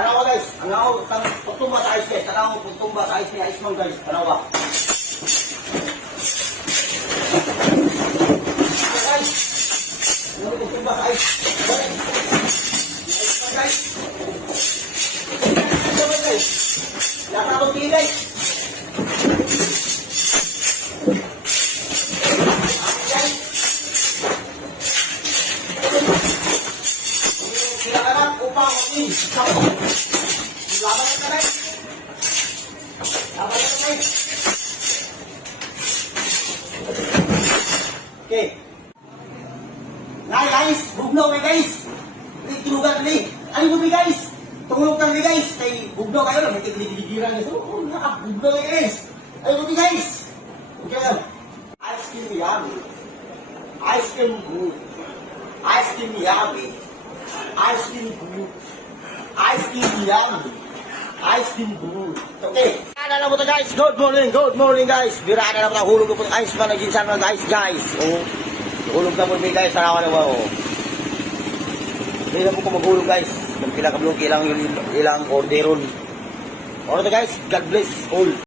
Tanawa guys. Tanawa. Pagtumba sa ice guys. Tanawa. Pagtumba sa ice ni ice man guys. Tanawa. Guys. Tanawa pagtumba sa ice. Ice man guys. Lahat na tingin guys. Kailangan upang mag-in. Laban na tayo. Laban na tayo. Okay. Guys, bugnaw na guys. Tinugan na ano mo guys? Tumulog kang guys. Kay bugnaw kayo lang. May tigli-tigiliran guys. Oo, bugnaw na guys. Ayun mo guys. Okay. Ice cream yummy. Ice cream good. Ice cream yummy. Ice cream good. Ice cream yummy. Ice cream good. Okay. Ano na mo to guys? Good morning guys. Biraan na mo to. Hulog na po ice man. Nagsinsan na guys. Oh. Hulog na po guys. Tanawa na mo. Hindi na po ko maghulog guys. Kung pinakablog ilang orderon. Alright guys. God bless all.